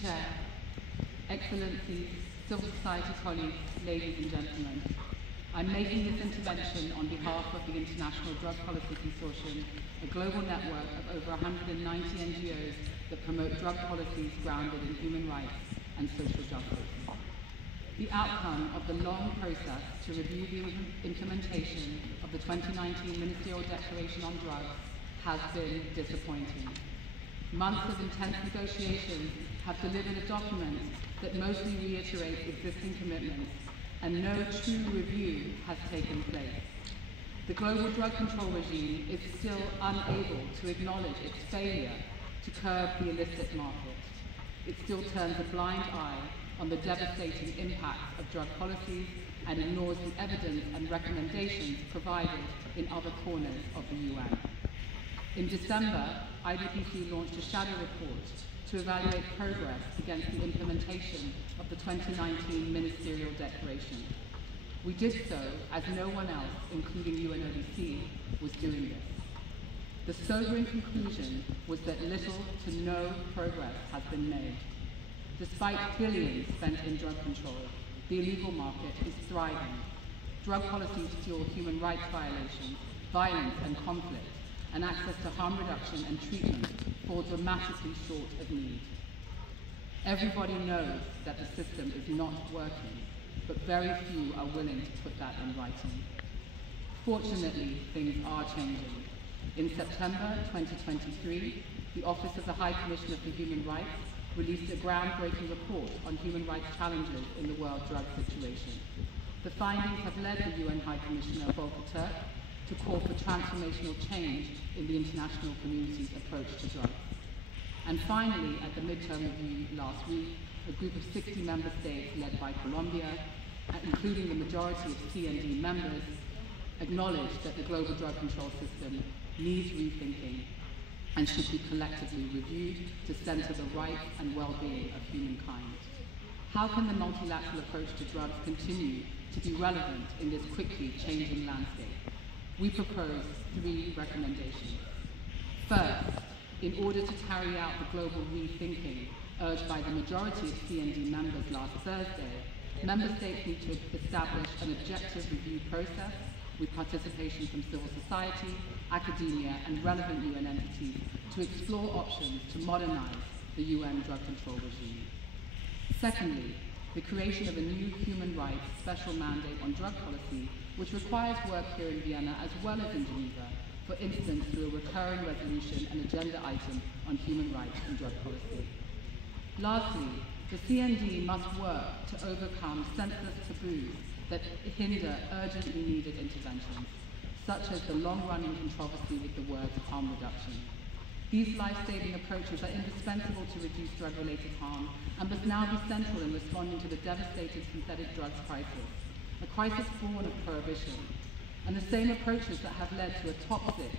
Chair, Excellencies, civil society colleagues, ladies and gentlemen, I'm making this intervention on behalf of the International Drug Policy Consortium, a global network of over 190 NGOs that promote drug policies grounded in human rights and social justice. The outcome of the long process to review the implementation of the 2019 Ministerial Declaration on Drugs has been disappointing. Months of intense negotiations have delivered a document that mostly reiterates existing commitments, and no true review has taken place. The global drug control regime is still unable to acknowledge its failure to curb the illicit market. It still turns a blind eye on the devastating impacts of drug policies and ignores the evidence and recommendations provided in other corners of the UN. In December, IDPC launched a shadow report to evaluate progress against the implementation of the 2019 Ministerial Declaration. We did so as no one else, including UNODC, was doing this. The sobering conclusion was that little to no progress has been made. Despite billions spent in drug control, the illegal market is thriving. Drug policies fuel human rights violations, violence and conflict, and access to harm reduction and treatment fall dramatically short of need. Everybody knows that the system is not working, but very few are willing to put that in writing. Fortunately, things are changing. In September 2023, the Office of the High Commissioner for Human Rights released a groundbreaking report on human rights challenges in the world drug situation. The findings have led the UN High Commissioner Volker Turk to call for transformational change in the international community's approach to drugs. And finally, at the midterm review last week, a group of 60 member states led by Colombia, including the majority of CND members, acknowledged that the global drug control system needs rethinking and should be collectively reviewed to center the rights and well-being of humankind. How can the multilateral approach to drugs continue to be relevant in this quickly changing landscape? We propose 3 recommendations. First, in order to carry out the global rethinking urged by the majority of CND members last Thursday, member states need to establish an objective review process with participation from civil society, academia, and relevant UN entities to explore options to modernize the UN drug control regime. Secondly, the creation of a new human rights special mandate on drug policy, which requires work here in Vienna as well as in Geneva, for instance through a recurring resolution and agenda item on human rights and drug policy. Lastly, the CND must work to overcome senseless taboos that hinder urgently needed interventions, such as the long-running controversy with the words harm reduction. These life-saving approaches are indispensable to reduce drug-related harm and must now be central in responding to the devastating synthetic drugs crisis, a crisis born of prohibition, and the same approaches that have led to a toxic,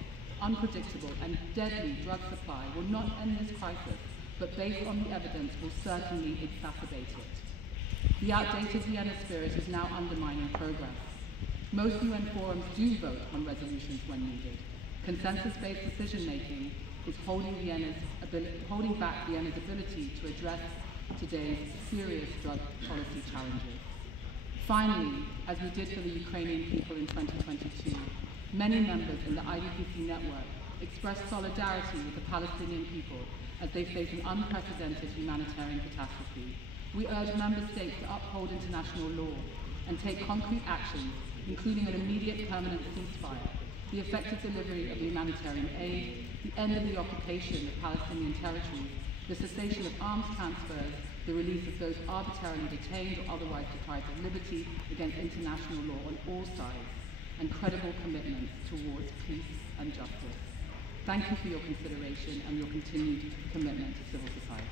unpredictable, and deadly drug supply will not end this crisis, but based on the evidence will certainly exacerbate it. The outdated Vienna spirit is now undermining progress. Most UN forums do vote on resolutions when needed. Consensus-based decision-making is holding back Vienna's ability to address today's serious drug policy challenges. Finally, as we did for the Ukrainian people in 2022, many members in the IDPC network expressed solidarity with the Palestinian people as they face an unprecedented humanitarian catastrophe. We urge member states to uphold international law and take concrete actions, including an immediate permanent ceasefire, the effective delivery of humanitarian aid, the end of the occupation of Palestinian territories, the cessation of arms transfers, the release of those arbitrarily detained or otherwise deprived of liberty against international law on all sides, and credible commitments towards peace and justice. Thank you for your consideration and your continued commitment to civil society.